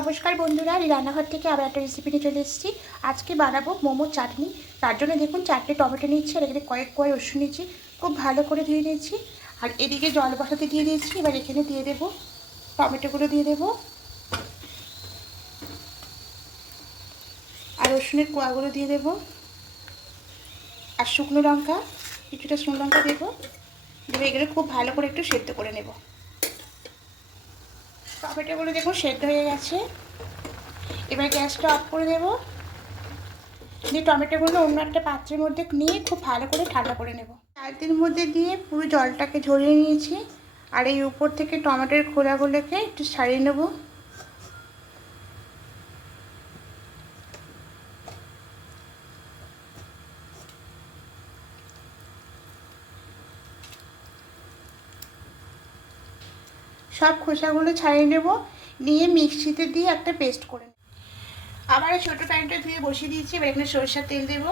নমস্কার বন্ধুরা, এই রান্নাঘর থেকে আবার একটা রেসিপি নিয়ে চলে এসেছি। আজকে বানাবো মোমো চাটনি। তার জন্য দেখুন, চারটে টমেটো নিচ্ছি আর এখানে কয়েক কয়েক রসুন নিচ্ছি খুব ভালো করে ধুয়ে নিয়েছি। আর এদিকে জল বসাতে দিয়ে দিয়েছি, এবার এখানে দিয়ে দেবো টমেটোগুলো দিয়ে দেবো। আর রসুনের কোয়াগুলো দিয়ে দেবো। আর শুকনো লঙ্কা, কিছুটা শুকনো লঙ্কা দেবো। দেবো এগুলো খুব ভালো করে একটু সেদ্ধ করে নেব। টমেটোগুলো দেখুন সেদ্ধ হয়ে গেছে। এবার গ্যাসটা অফ করে দেবো দিয়ে টমেটোগুলো অন্য একটা পাত্রের মধ্যে নিয়ে খুব ভালো করে ঠান্ডা করে নেব। চালতির মধ্যে দিয়ে পুরো জলটাকে ঝরিয়ে নিয়েছি। আর এই উপর থেকে টমেটোর খোলাগুলোকে একটু সারিয়ে নেব। সব খোসাগুলো ছাড়িয়ে নেব, নিয়ে মিক্সিতে দিয়ে একটা পেস্ট করে আবার এই ছোটো প্যানটা ধুয়ে বসিয়ে দিয়েছি, এবার এখানে সরষের তেল দেব।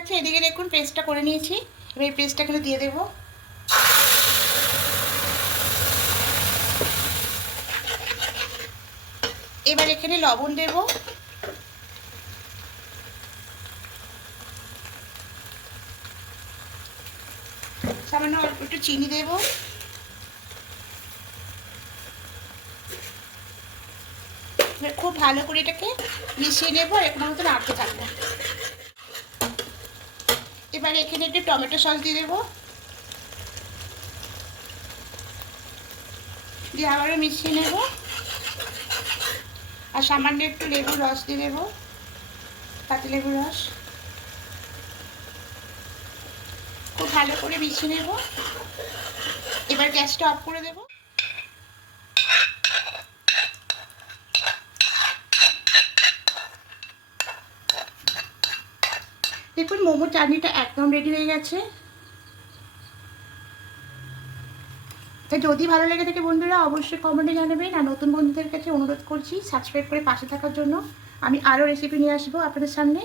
আছে এদিকে দেখুন পেস্টটা করে নিয়েছি, এবার এই পেস্টটা এখানে দিয়ে দেবো। এবার এখানে লবণ দেবো। সামান্য অল্প একটু চিনি দেব। খুব ভালো করে এটাকে মিশিয়ে নেব আর এখন মতো নাড়তে থাকব। এবার এখানে একটু টমেটো সস দিয়ে দেবো। দিয়ে আবারও মিশিয়ে নেব। আর সামান্য একটু লেবুর রস দিয়ে দেবো। পাতি লেবুর রস খুব ভালো করে মিশিয়ে নেব। এবার গ্যাসটা অফ করে দেব। দেখুন, মোমো চাটনিটা একদম রেডি হয়ে গেছে। তা যদি ভালো লেগে থাকে বন্ধুরা, অবশ্যই কমেন্টে জানাবেন। আর নতুন বন্ধুদের কাছে অনুরোধ করছি সাবস্ক্রাইব করে পাশে থাকার জন্য। আমি আরও রেসিপি নিয়ে আসব আপনাদের সামনে।